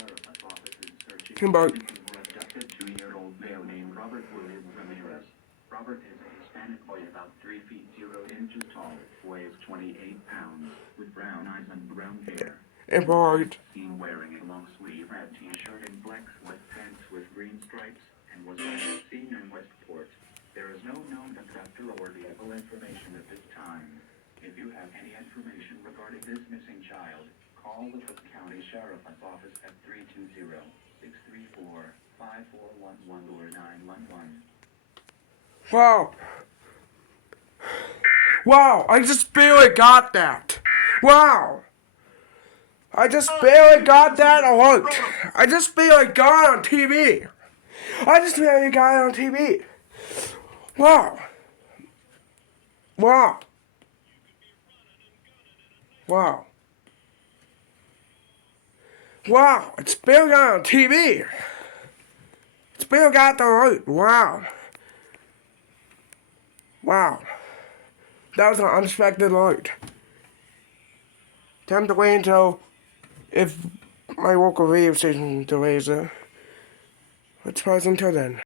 Sheriff's Office is searching Timber. for abducted 2-year-old male named Robert William Ramirez. Robert is a Hispanic boy about 3 feet 0 inches tall, weighs 28 pounds, with brown eyes and brown hair. Embroidered. Seen wearing a long sleeve red t-shirt and black sweatpants with green stripes, and was last seen in Westport. There is no known abductor or vehicle information at this time. If you have any information regarding this missing child, call the Cook County Sheriff's Office at 320-634-5411 or 911. Wow. Wow, I just barely got that. Wow. I just barely got that alert. I just barely got it on TV. I just barely got it on TV. Wow. Wow. Wow. Wow, it's barely got it on TV. It's barely got the alert. Wow. Wow. That was an unexpected alert. Time to wait until if my local radio station delays it. Let's pause until then.